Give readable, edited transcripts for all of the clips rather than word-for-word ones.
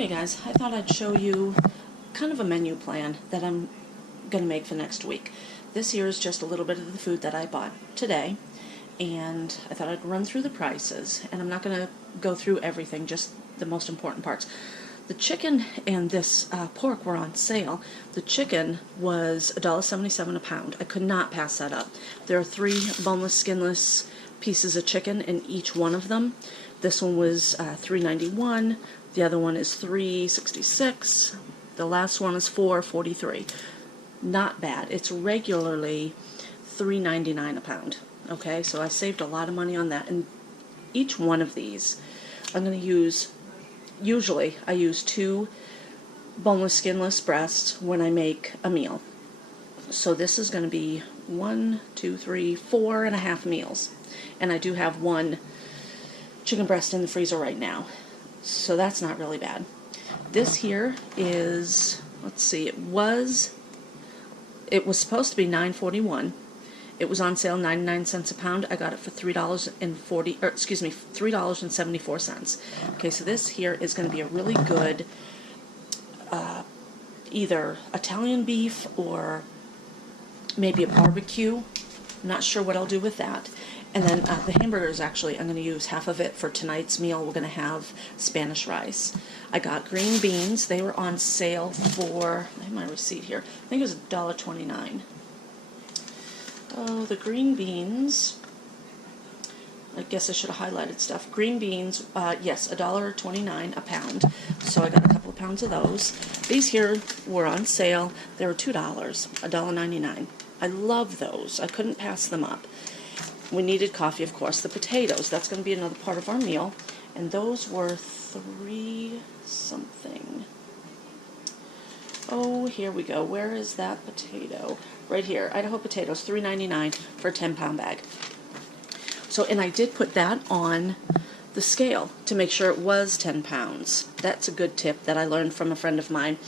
Okay guys, I thought I'd show you kind of a menu plan that I'm going to make for next week. This here is just a little bit of the food that I bought today, and I thought I'd run through the prices, and I'm not going to go through everything, just the most important parts. The chicken and this pork were on sale. The chicken was $1.77 a pound. I could not pass that up. There are 3 boneless, skinless pieces of chicken in each one of them. This one was $3.91. The other one is $3.66. The last one is $4.43. Not bad. It's regularly $3.99 a pound. Okay, so I saved a lot of money on that. And each one of these, I'm going to use. Usually, I use 2 boneless, skinless breasts when I make a meal. So this is going to be 1, 2, 3, 4.5 meals. And I do have 1 chicken breast in the freezer right now. So that's not really bad. This here is, let's see, it was supposed to be $9.41. It was on sale 99 cents a pound. I got it for $3.74. Okay, so this here is going to be a really good either Italian beef or maybe a barbecue. I'm not sure what I'll do with that. And then the hamburgers, actually, I'm going to use half of it for tonight's meal. We're going to have Spanish rice. I got green beans. They were on sale for, I have my receipt here, I think it was $1.29. Oh, the green beans, I guess I should have highlighted stuff. Green beans, yes, $1.29 a pound. So I got a couple of pounds of those. These here were on sale. They were $2, $1.99. I love those. I couldn't pass them up. We needed coffee, of course. The potatoes, that's going to be another part of our meal. And those were $3 something. Oh, here we go. Where is that potato? Right here. Idaho potatoes, $3.99 for a 10-pound bag. So, and I did put that on the scale to make sure it was 10 pounds. That's a good tip that I learned from a friend of mine.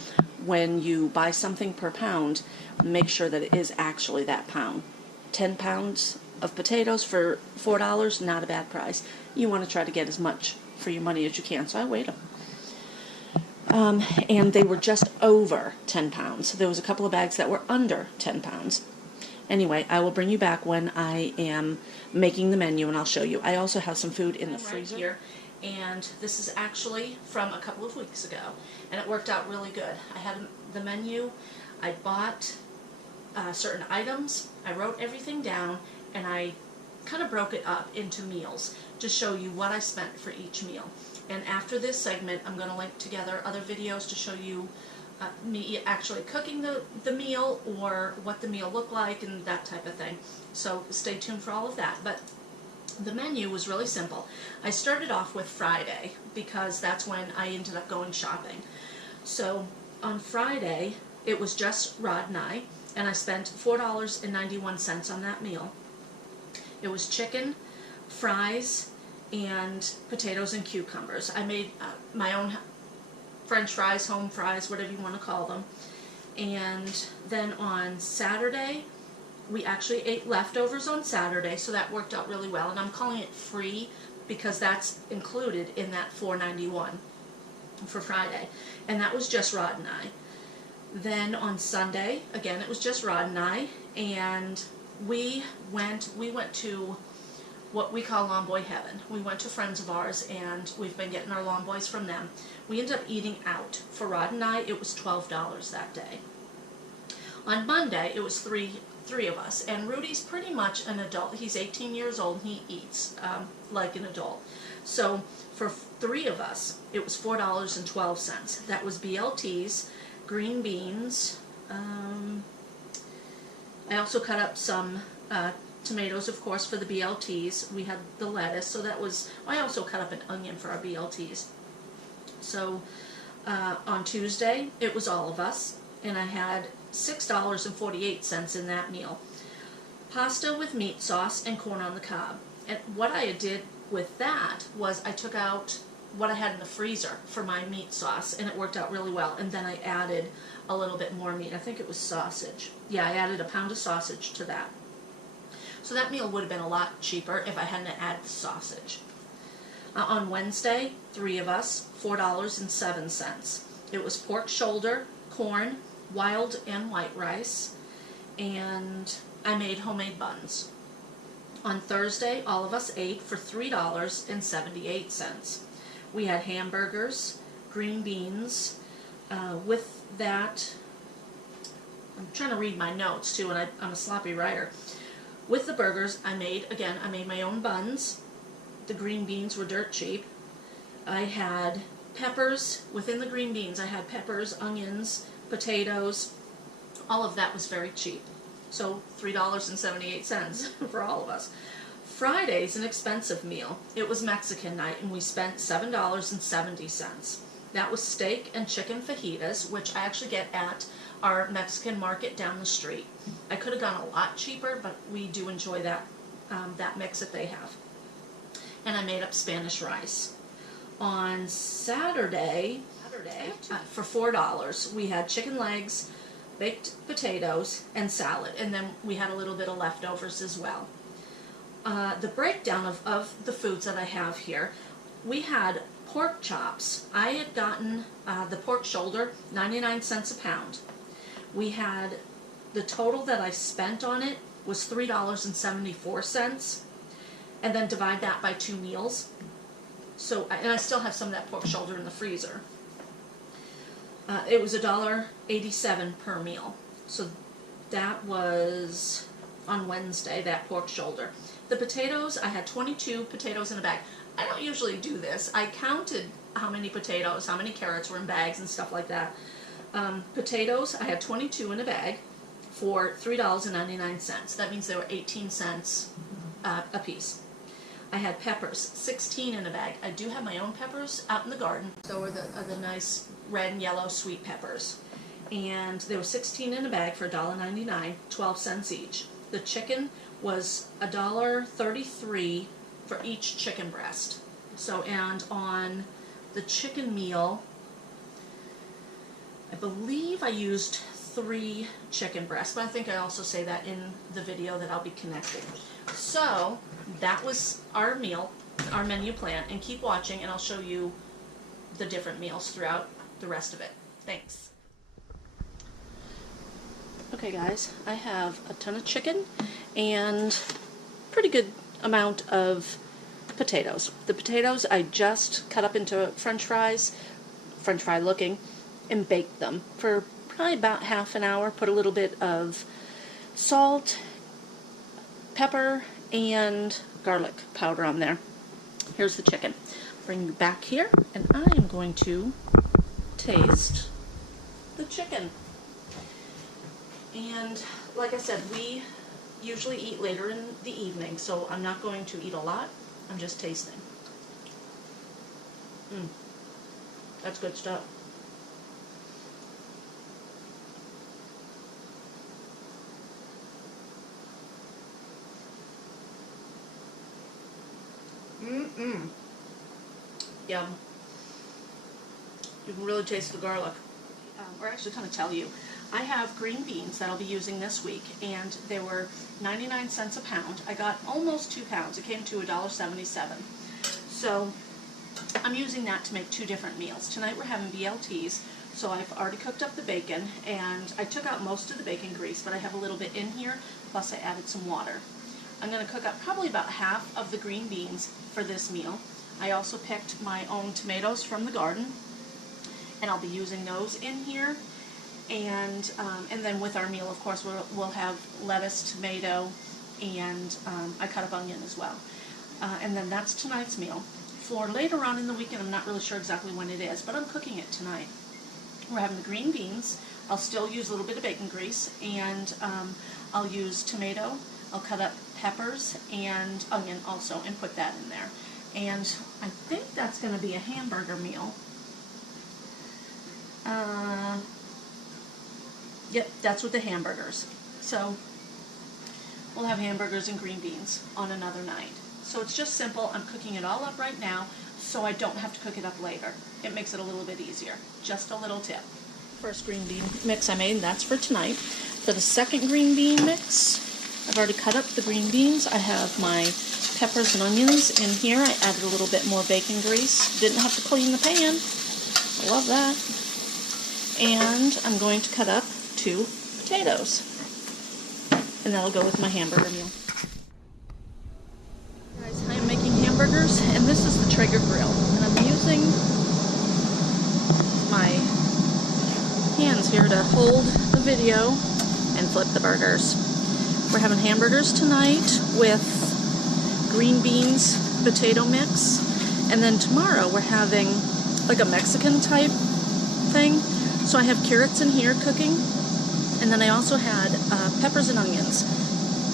When you buy something per pound, make sure that it is actually that pound. 10 pounds of potatoes for $4, not a bad price. You want to try to get as much for your money as you can, so I weighed them. And they were just over 10 pounds. There was a couple of bags that were under 10 pounds. Anyway, I will bring you back when I am making the menu, and I'll show you. I also have some food in the freezer here, and this is actually from a couple of weeks ago, and it worked out really good. I had the menu, I bought certain items, I wrote everything down, and I kind of broke it up into meals to show you what I spent for each meal. And after this segment, I'm going to link together other videos to show you me actually cooking the meal, or what the meal looked like, and that type of thing. So stay tuned for all of that. But the menu was really simple. I started off with Friday because that's when I ended up going shopping. So on Friday, it was just Rod and I spent $4.91 on that meal. It was chicken, fries, and potatoes and cucumbers. I made my own French fries, home fries, whatever you want to call them. And then on Saturday, we actually ate leftovers on Saturday, so that worked out really well. And I'm calling it free because that's included in that $4.91 for Friday. And that was just Rod and I. Then on Sunday, again, it was just Rod and I, and we went to what we call Lawn Boy Heaven. We went to friends of ours, and we've been getting our Lawn Boys from them. We ended up eating out. For Rod and I, it was $12 that day. On Monday, it was three of us, and Rudy's pretty much an adult. He's 18 years old, and he eats like an adult. So for 3 of us, it was $4.12. That was BLTs, green beans. I also cut up some tomatoes, of course, for the BLTs. We had the lettuce, so that was, I also cut up an onion for our BLTs. So on Tuesday, it was all of us, and I had $6.48 in that meal. Pasta with meat sauce and corn on the cob. And what I did with that was I took out what I had in the freezer for my meat sauce, and it worked out really well. And then I added a little bit more meat. I think it was sausage. Yeah, I added a pound of sausage to that. So that meal would have been a lot cheaper if I hadn't added the sausage. On Wednesday, 3 of us, $4.07. It was pork shoulder, corn, wild and white rice, and I made homemade buns. On Thursday, all of us ate for $3.78. We had hamburgers, green beans. With that, I'm trying to read my notes too, and I'm a sloppy writer. With the burgers, I made my own buns. The green beans were dirt cheap. I had peppers. Within the green beans, I had peppers, onions, potatoes. All of that was very cheap. So $3.78 for all of us. Friday's an expensive meal. It was Mexican night, and we spent $7.70. That was steak and chicken fajitas, which I actually get at our Mexican market down the street. I could have gone a lot cheaper, but we do enjoy that mix that they have. And I made up Spanish rice. On Saturday, for $4, we had chicken legs, baked potatoes, and salad. And then we had a little bit of leftovers as well. The breakdown of the foods that I have here, we had pork chops. I had gotten the pork shoulder, 99 cents a pound. We had, the total that I spent on it was $3.74, and then divide that by 2 meals. So, and I still have some of that pork shoulder in the freezer. It was $1.87 per meal. So that was on Wednesday, that pork shoulder. The potatoes, I had 22 potatoes in a bag. I don't usually do this. I counted how many potatoes, how many carrots were in bags and stuff like that. Potatoes, I had 22 in a bag for $3.99. That means they were 18 cents a piece. I had peppers, 16 in a bag. I do have my own peppers out in the garden. So are the nice red and yellow sweet peppers. And they were 16 in a bag for $1.99, 12 cents each. The chicken was $1.33 for each chicken breast. So, and on the chicken meal, I believe I used 3 chicken breasts, but I think I also say that in the video that I'll be connecting. So that was our meal, our menu plan, and keep watching and I'll show you the different meals throughout the rest of it. Thanks. Okay guys, I have a ton of chicken and pretty good amount of potatoes. The potatoes I just cut up into French fry looking, and baked them for probably about half an hour. Put a little bit of salt, pepper, and garlic powder on there. Here's the chicken. Bring you back here, and I am going to taste the chicken. And like I said, we usually eat later in the evening, so I'm not going to eat a lot. I'm just tasting. That's good stuff. Yum. You can really taste the garlic. Or actually kind of tell you. I have green beans that I'll be using this week, and they were 99 cents a pound. I got almost 2 pounds. It came to $1.77. So I'm using that to make 2 different meals. Tonight we're having BLTs, so I've already cooked up the bacon, and I took out most of the bacon grease, but I have a little bit in here, plus I added some water. I'm going to cook up probably about half of the green beans for this meal. I also picked my own tomatoes from the garden, and I'll be using those in here. And then with our meal, of course, we'll have lettuce, tomato, and I cut up onion as well. And then that's tonight's meal. For later on in the weekend, I'm not really sure exactly when it is, but I'm cooking it tonight. We're having the green beans. I'll still use a little bit of bacon grease, and I'll use tomato. I'll cut up peppers and onion also and put that in there. And I think that's going to be a hamburger meal. Yep, that's with the hamburgers. So we'll have hamburgers and green beans on another night. So it's just simple. I'm cooking it all up right now so I don't have to cook it up later. It makes it a little bit easier. Just a little tip. First green bean mix I made, that's for tonight. For the second green bean mix, I've already cut up the green beans. I have my peppers and onions in here. I added a little bit more bacon grease. Didn't have to clean the pan. I love that. And I'm going to cut up 2 potatoes. And that'll go with my hamburger meal. Guys, I am making hamburgers, and this is the Traeger grill. And I'm using my hands here to hold the video and flip the burgers. We're having hamburgers tonight with green beans potato mix, and then tomorrow we're having like a Mexican type thing. So I have carrots in here cooking, and then I also had peppers and onions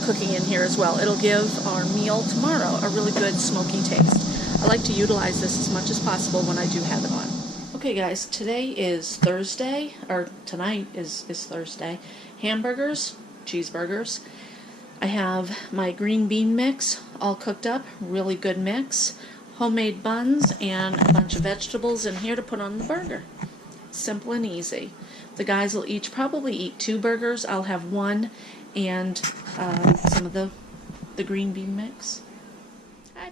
cooking in here as well. It'll give our meal tomorrow a really good smoky taste. I like to utilize this as much as possible when I do have it on. Okay guys, today is Thursday, or tonight is Thursday. Hamburgers, cheeseburgers. I have my green bean mix all cooked up, really good mix. Homemade buns and a bunch of vegetables in here to put on the burger. Simple and easy. The guys will each probably eat 2 burgers. I'll have 1 and some of the green bean mix. Hi.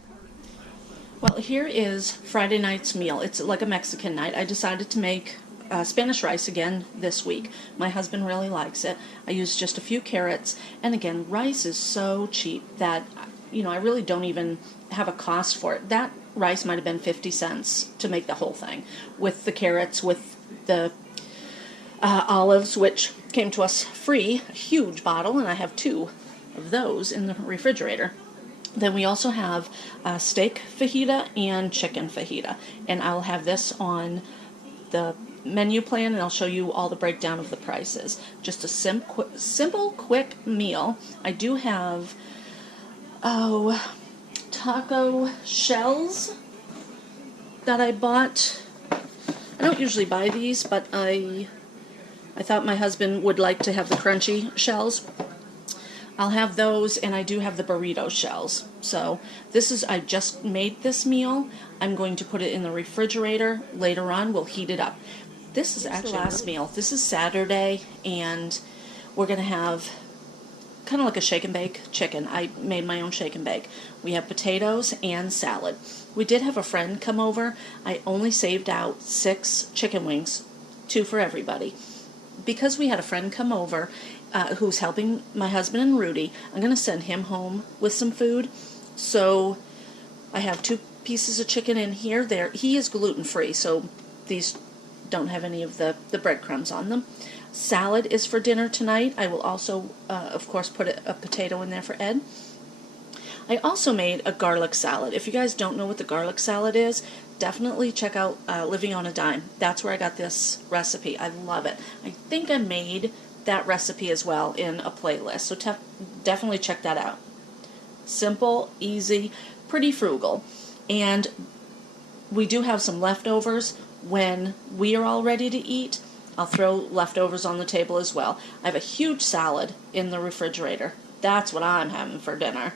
Well, here is Friday night's meal. It's like a Mexican night. I decided to make Spanish rice again this week. My husband really likes it. I used just a few carrots, and again, rice is so cheap that, you know, I really don't even have a cost for it. That rice might have been 50 cents to make the whole thing, with the carrots, with the olives, which came to us free, a huge bottle, and I have 2 of those in the refrigerator. Then we also have steak fajita and chicken fajita, and I'll have this on the menu plan, and I'll show you all the breakdown of the prices. Just a simple, quick meal. I do have taco shells that I bought. I don't usually buy these, but I thought my husband would like to have the crunchy shells. I'll have those, and I do have the burrito shells. So I just made this meal. I'm going to put it in the refrigerator. Later on, we'll heat it up. This is actually the last meal. This is Saturday, and we're going to have kind of like a shake and bake chicken. I made my own shake and bake. We have potatoes and salad. We did have a friend come over. I only saved out 6 chicken wings, 2 for everybody. Because we had a friend come over who's helping my husband and Rudy, I'm going to send him home with some food. So I have 2 pieces of chicken in here. He is gluten-free, so these don't have any of the breadcrumbs on them. Salad is for dinner tonight. I will also, of course, put a potato in there for Ed. I also made a garlic salad. If you guys don't know what the garlic salad is, definitely check out Living on a Dime. That's where I got this recipe. I love it. I think I made that recipe as well in a playlist, so definitely check that out. Simple, easy, pretty frugal. And we do have some leftovers. When we are all ready to eat, I'll throw leftovers on the table as well. I have a huge salad in the refrigerator. That's what I'm having for dinner.